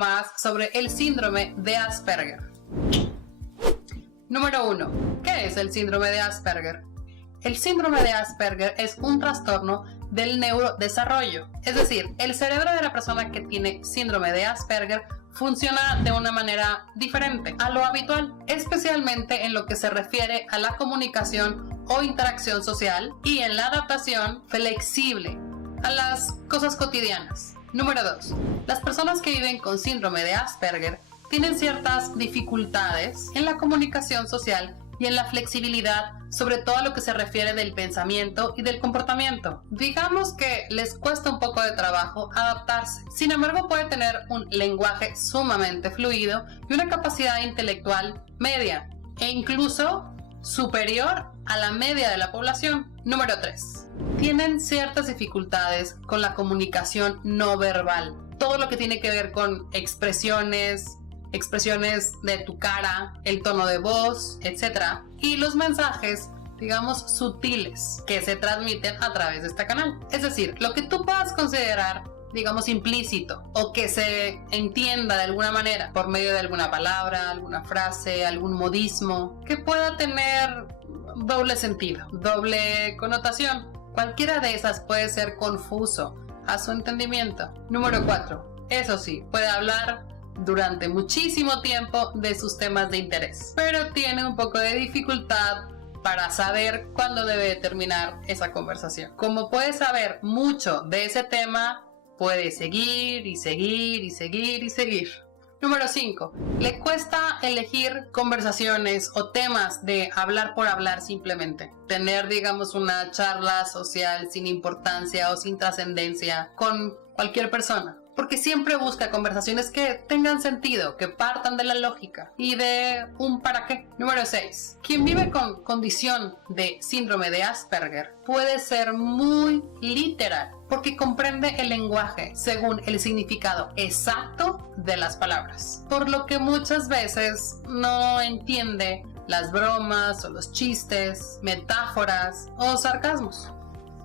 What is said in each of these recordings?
más sobre el síndrome de Asperger. Número 1. ¿Qué es el síndrome de Asperger? El síndrome de Asperger es un trastorno del neurodesarrollo, es decir, el cerebro de la persona que tiene síndrome de Asperger funciona de una manera diferente a lo habitual, especialmente en lo que se refiere a la comunicación o interacción social y en la adaptación flexible a las cosas cotidianas. Número 2. Las personas que viven con síndrome de Asperger tienen ciertas dificultades en la comunicación social y en la flexibilidad, sobre todo a lo que se refiere del pensamiento y del comportamiento. Digamos que les cuesta un poco de trabajo adaptarse. Sin embargo, puede tener un lenguaje sumamente fluido y una capacidad intelectual media e incluso superior a la media de la población. Número 3. Tienen ciertas dificultades con la comunicación no verbal. Todo lo que tiene que ver con expresiones de tu cara, el tono de voz, etc. Y los mensajes, digamos, sutiles que se transmiten a través de este canal. Es decir, lo que tú puedas considerar, digamos, implícito o que se entienda de alguna manera por medio de alguna palabra, alguna frase, algún modismo que pueda tener doble sentido, doble connotación. Cualquiera de esas puede ser confuso a su entendimiento. Número 4. Eso sí, puede hablar durante muchísimo tiempo de sus temas de interés, pero tiene un poco de dificultad para saber cuándo debe terminar esa conversación. Como puede saber mucho de ese tema, puede seguir y seguir y seguir y seguir. Número 5. Le cuesta elegir conversaciones o temas de hablar por hablar simplemente. Tener, digamos, una charla social sin importancia o sin trascendencia con cualquier persona. Porque siempre busca conversaciones que tengan sentido, que partan de la lógica y de un para qué. Número 6. Quien vive con condición de síndrome de Asperger puede ser muy literal porque comprende el lenguaje según el significado exacto de las palabras, por lo que muchas veces no entiende las bromas o los chistes, metáforas o sarcasmos.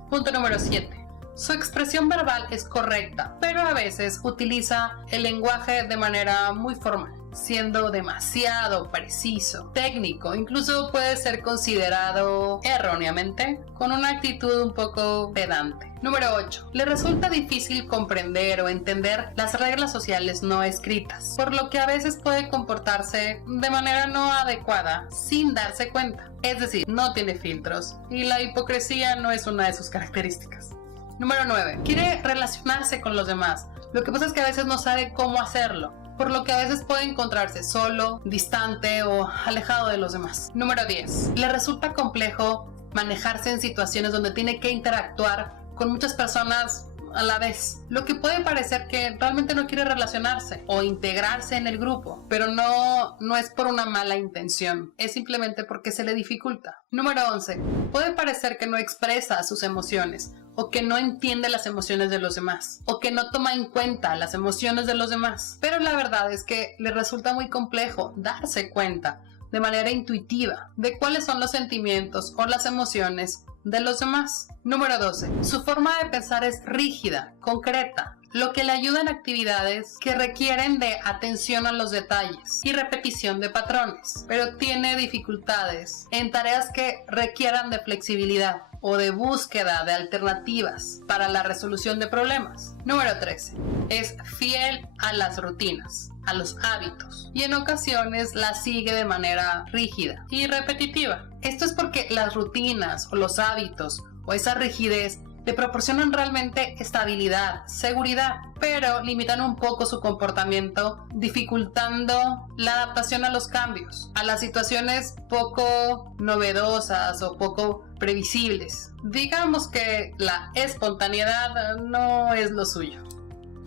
Punto número 7. Su expresión verbal es correcta, pero a veces utiliza el lenguaje de manera muy formal, siendo demasiado preciso, técnico, incluso puede ser considerado erróneamente con una actitud un poco pedante. Número 8. Le resulta difícil comprender o entender las reglas sociales no escritas, por lo que a veces puede comportarse de manera no adecuada sin darse cuenta. Es decir, no tiene filtros y la hipocresía no es una de sus características. Número 9. Quiere relacionarse con los demás. Lo que pasa es que a veces no sabe cómo hacerlo, por lo que a veces puede encontrarse solo, distante o alejado de los demás. Número 10. Le resulta complejo manejarse en situaciones donde tiene que interactuar con muchas personas a la vez, lo que puede parecer que realmente no quiere relacionarse o integrarse en el grupo, pero no es por una mala intención, es simplemente porque se le dificulta. Número 11. Puede parecer que no expresa sus emociones o que no entiende las emociones de los demás o que no toma en cuenta las emociones de los demás, pero la verdad es que le resulta muy complejo darse cuenta de manera intuitiva de cuáles son los sentimientos o las emociones de los demás. Número 12. Su forma de pensar es rígida, concreta, lo que le ayuda en actividades que requieren de atención a los detalles y repetición de patrones, pero tiene dificultades en tareas que requieran de flexibilidad o de búsqueda de alternativas para la resolución de problemas. Número 13. Es fiel a las rutinas, a los hábitos, y en ocasiones las sigue de manera rígida y repetitiva. Esto es porque las rutinas o los hábitos o esa rigidez le proporcionan realmente estabilidad, seguridad, pero limitan un poco su comportamiento, dificultando la adaptación a los cambios, a las situaciones poco novedosas o poco previsibles. Digamos que la espontaneidad no es lo suyo.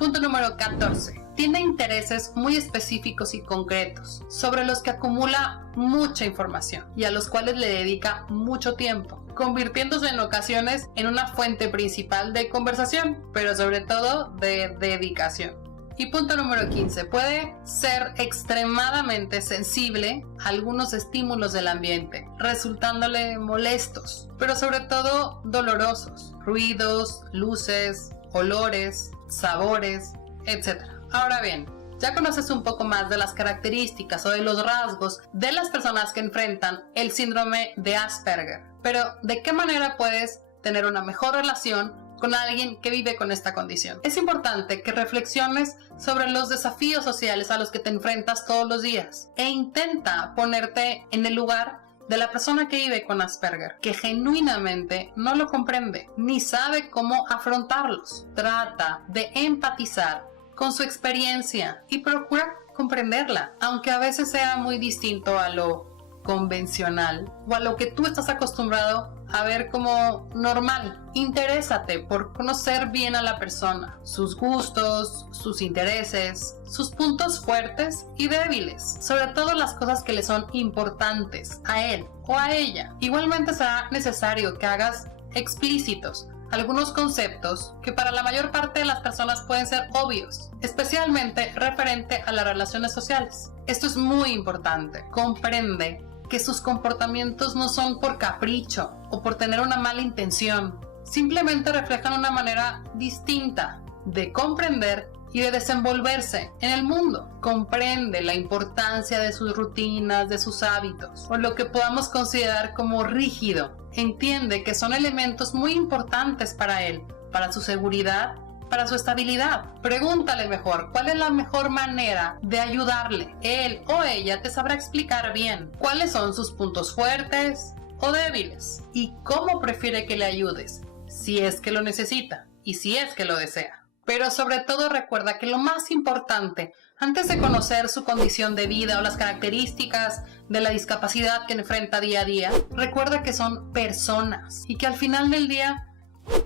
Punto número 14. Tiene intereses muy específicos y concretos, sobre los que acumula mucha información y a los cuales le dedica mucho tiempo, convirtiéndose en ocasiones en una fuente principal de conversación, pero sobre todo de dedicación. Y punto número 15. Puede ser extremadamente sensible a algunos estímulos del ambiente, resultándole molestos, pero sobre todo dolorosos. Ruidos, luces, olores, sabores, etc. Ahora bien, ya conoces un poco más de las características o de los rasgos de las personas que enfrentan el síndrome de Asperger. Pero, ¿de qué manera puedes tener una mejor relación con alguien que vive con esta condición? Es importante que reflexiones sobre los desafíos sociales a los que te enfrentas todos los días e intenta ponerte en el lugar de la persona que vive con Asperger, que genuinamente no lo comprende ni sabe cómo afrontarlos. Trata de empatizar con su experiencia y procura comprenderla, aunque a veces sea muy distinto a lo convencional o a lo que tú estás acostumbrado a ver como normal. Interésate por conocer bien a la persona, sus gustos, sus intereses, sus puntos fuertes y débiles, sobre todo las cosas que le son importantes a él o a ella. Igualmente será necesario que hagas explícitos algunos conceptos que para la mayor parte de las personas pueden ser obvios, especialmente referente a las relaciones sociales. Esto es muy importante. Comprende que sus comportamientos no son por capricho o por tener una mala intención. Simplemente reflejan una manera distinta de comprender y de desenvolverse en el mundo. Comprende la importancia de sus rutinas, de sus hábitos, o lo que podamos considerar como rígido. Entiende que son elementos muy importantes para él, para su seguridad, para su estabilidad. Pregúntale mejor cuál es la mejor manera de ayudarle. Él o ella te sabrá explicar bien cuáles son sus puntos fuertes o débiles y cómo prefiere que le ayudes, si es que lo necesita y si es que lo desea. Pero sobre todo recuerda que lo más importante, antes de conocer su condición de vida o las características de la discapacidad que enfrenta día a día, recuerda que son personas y que al final del día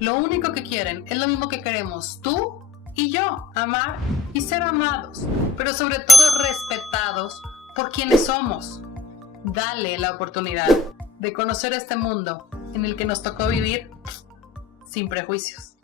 lo único que quieren es lo mismo que queremos tú y yo, amar y ser amados, pero sobre todo respetados por quienes somos. Dale la oportunidad de conocer este mundo en el que nos tocó vivir sin prejuicios.